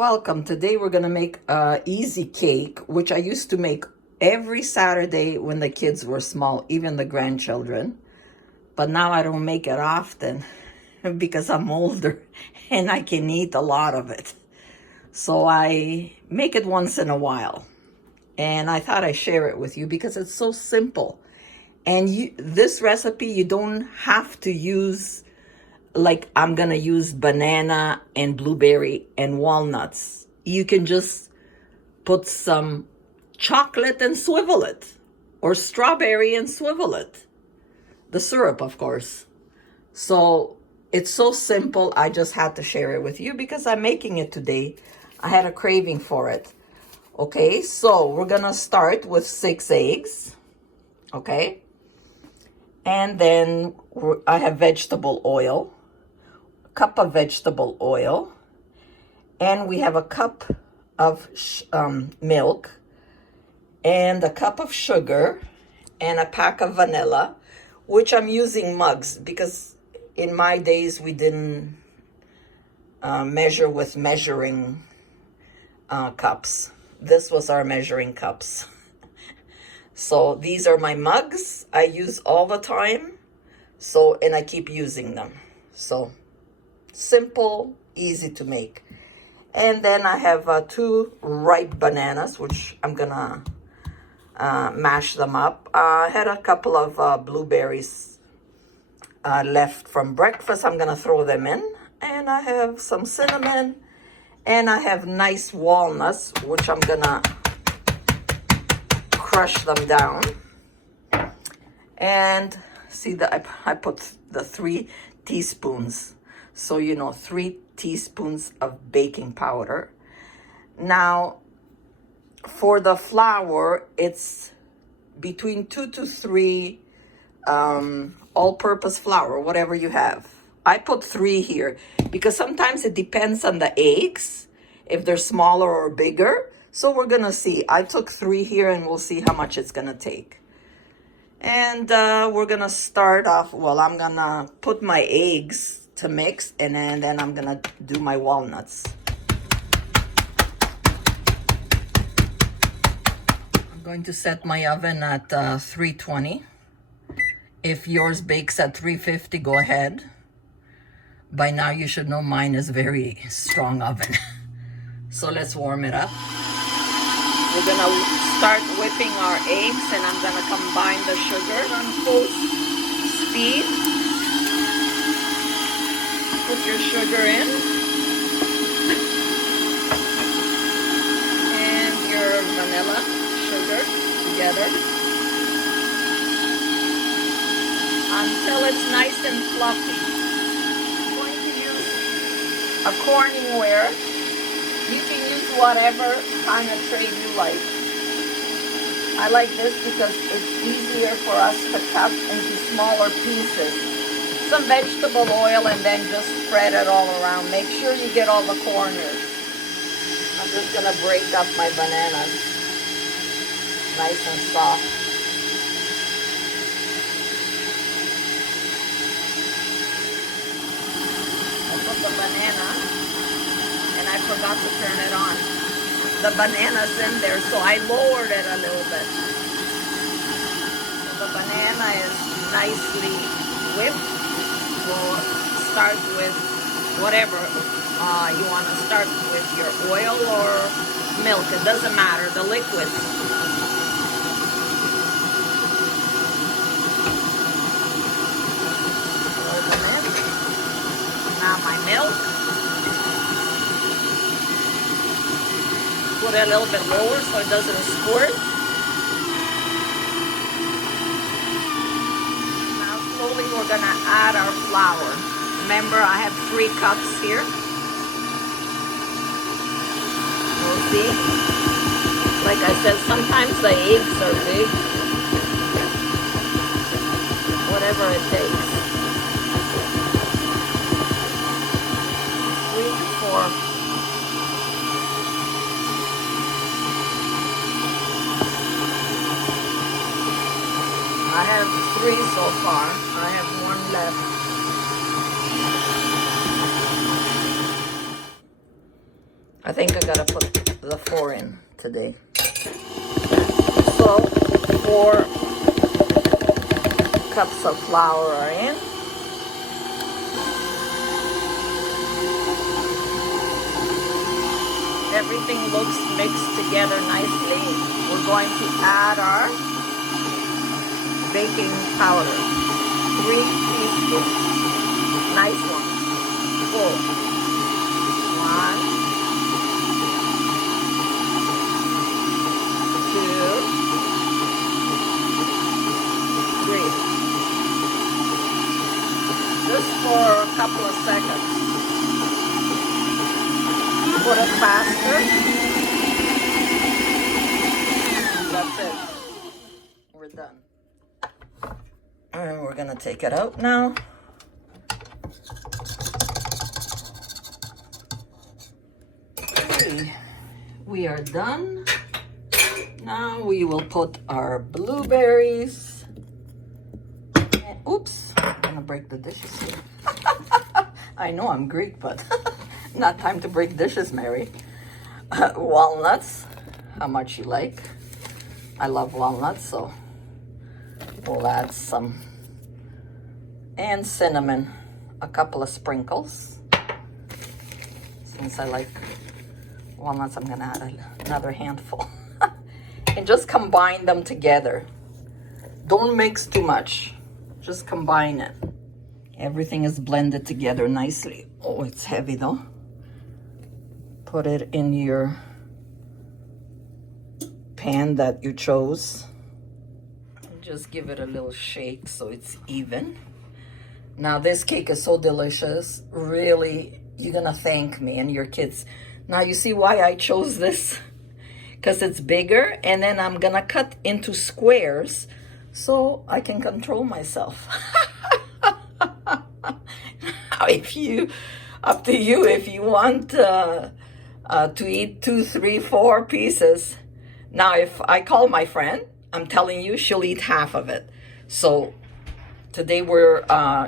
Welcome. Today we're going to make a easy cake, which I used to make every Saturday when the kids were small, even the grandchildren. But now I don't make it often because I'm older and I can eat a lot of it. So I make it once in a while. And I thought I'd share it with you because it's so simple. And this recipe, you don't have to use, like I'm gonna use banana and blueberry and walnuts. You can just put some chocolate and swivel it, or strawberry and swivel it. The syrup, of course. So it's so simple. I just had to share it with you because I'm making it today. I had a craving for it. Okay, so we're gonna start with 6 eggs. Okay, and then I have vegetable oil, cup of vegetable oil, and we have a cup of milk, and a cup of sugar, and a pack of vanilla, which I'm using mugs because in my days we didn't measure with measuring cups. This was our measuring cups. So these are my mugs I use all the time. So, and I keep using them. So simple, easy to make. And then I have 2 ripe bananas, which I'm gonna mash them up. I had a couple of blueberries left from breakfast. I'm gonna throw them in. And I have some cinnamon, and I have nice walnuts, which I'm gonna crush them down. And see that I put the 3 teaspoons. So, 3 teaspoons of baking powder. Now, for the flour, it's between 2 to 3 all-purpose flour, whatever you have. I put 3 here because sometimes it depends on the eggs, if they're smaller or bigger. So we're going to see. I took 3 here and we'll see how much it's going to take. And we're going to start off, I'm going to put my eggs to mix, and then I'm going to do my walnuts. I'm going to set my oven at 320. If yours bakes at 350, go ahead. By now you should know mine is very strong oven. So let's warm it up. We're going to start whipping our eggs, and I'm going to combine the sugar on full speed. Put your sugar in. And your vanilla sugar together. Until it's nice and fluffy. I'm going to use a Corningware. You can use whatever kind of tray you like. I like this because it's easier for us to cut into smaller pieces. Some vegetable oil, and then just spread it all around. Make sure you get all the corners. I'm just going to break up my bananas. Nice and soft. I put the banana. And I forgot to turn it on. The banana's in there, so I lowered it a little bit. So the banana is nicely whipped. We'll start with whatever you want to start with, your oil or milk. It doesn't matter, the liquids. Throw them in. Now my milk. Put it a little bit lower so it doesn't squirt. Now slowly we're going to add our flour. Remember, I have 3 cups here. We'll see. Like I said, sometimes the eggs are big. Whatever it takes. 3 to 4. I have 3 so far. I have 1 left. I think I gotta put the 4 in today. So 4 cups of flour are in. Everything looks mixed together nicely. We're going to add our baking powder. 3 teaspoons. Nice one. Full. 1, 2, 3. Just for a couple of seconds. Put it faster. That's it. We're done. And we're gonna take it out now. Okay, we are done. Now we will put our blueberries. And, oops, I'm gonna break the dishes here. I know I'm Greek, but not time to break dishes, Mary. Walnuts, how much you like. I love walnuts, so we'll add some. And cinnamon, a couple of sprinkles. Since I like walnuts, I'm gonna add another handful. And just combine them together. Don't mix too much, just combine it. Everything is blended together nicely. Oh, it's heavy though. Put it in your pan that you chose. Just give it a little shake so it's even. Now this cake is so delicious. Really, you're gonna thank me and your kids. Now you see why I chose this? Because it's bigger, and then I'm gonna cut into squares so I can control myself. Up to you if you want to eat 2, 3, 4 pieces. Now, if I call my friend, I'm telling you, she'll eat half of it. So today we're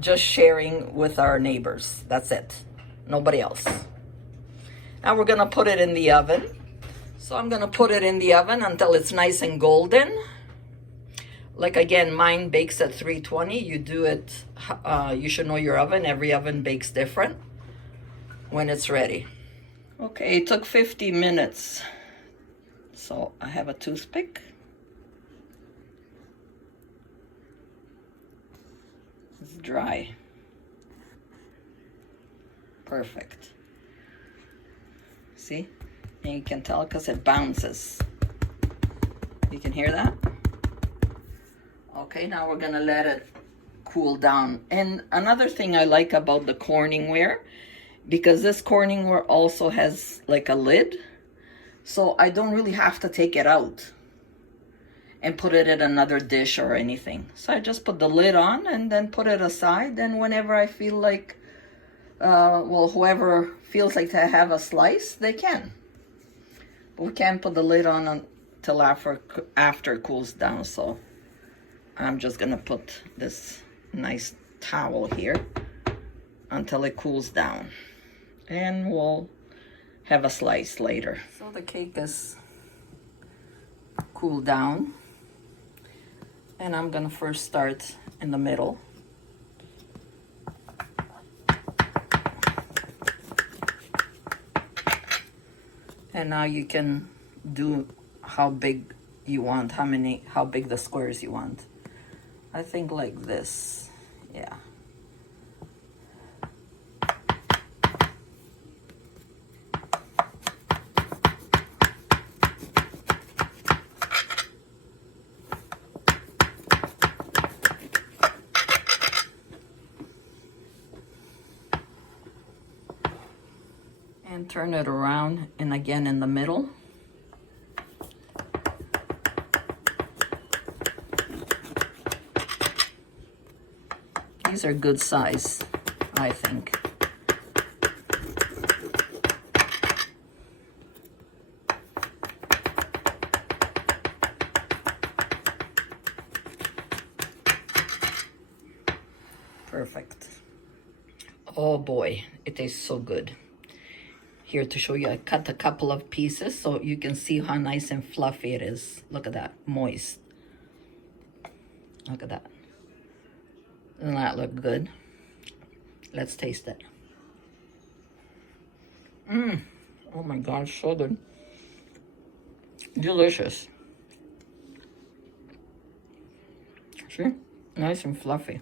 just sharing with our neighbors. That's it. Nobody else. Now we're gonna put it in the oven. So I'm gonna put it in the oven until it's nice and golden. Like again, mine bakes at 320. You do it, you should know your oven. Every oven bakes different when it's ready. Okay, it took 50 minutes. So I have a toothpick. It's dry. Perfect. See? And you can tell because it bounces. You can hear that? Okay, now we're gonna let it cool down. And another thing I like about the Corningware, because this Corningware also has like a lid, so I don't really have to take it out and put it in another dish or anything. So I just put the lid on and then put it aside, and whenever I feel like, well, whoever feels like to have a slice, they can. But we can't put the lid on until after it cools down, so I'm just gonna put this nice towel here until it cools down, and we'll have a slice later. So the cake is cooled down, and I'm gonna first start in the middle. And now you can do how big you want, how big the squares you want. I think like this, yeah. And turn it around, and again in the middle. These are good size, I think. Perfect. Oh boy, it tastes so good. Here to show you, I cut a couple of pieces so you can see how nice and fluffy it is. Look at that, moist. Look at that. Doesn't that look good? Let's taste it. Oh my God, so good. Delicious. See? Nice and fluffy.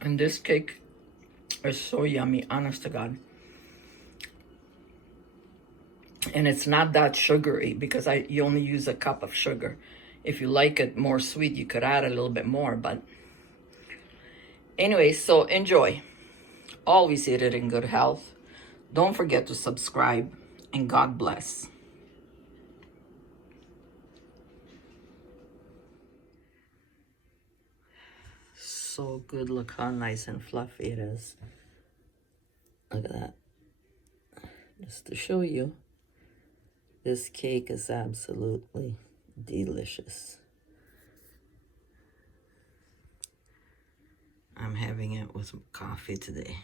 And this cake is so yummy, honest to God. And it's not that sugary because you only use a cup of sugar. If you like it more sweet, you could add a little bit more, but anyway, so enjoy. Always eat it in good health. Don't forget to subscribe, and God bless. So good. Look how nice and fluffy it is. Look at that. Just to show you, this cake is absolutely delicious. I'm having it with some coffee today.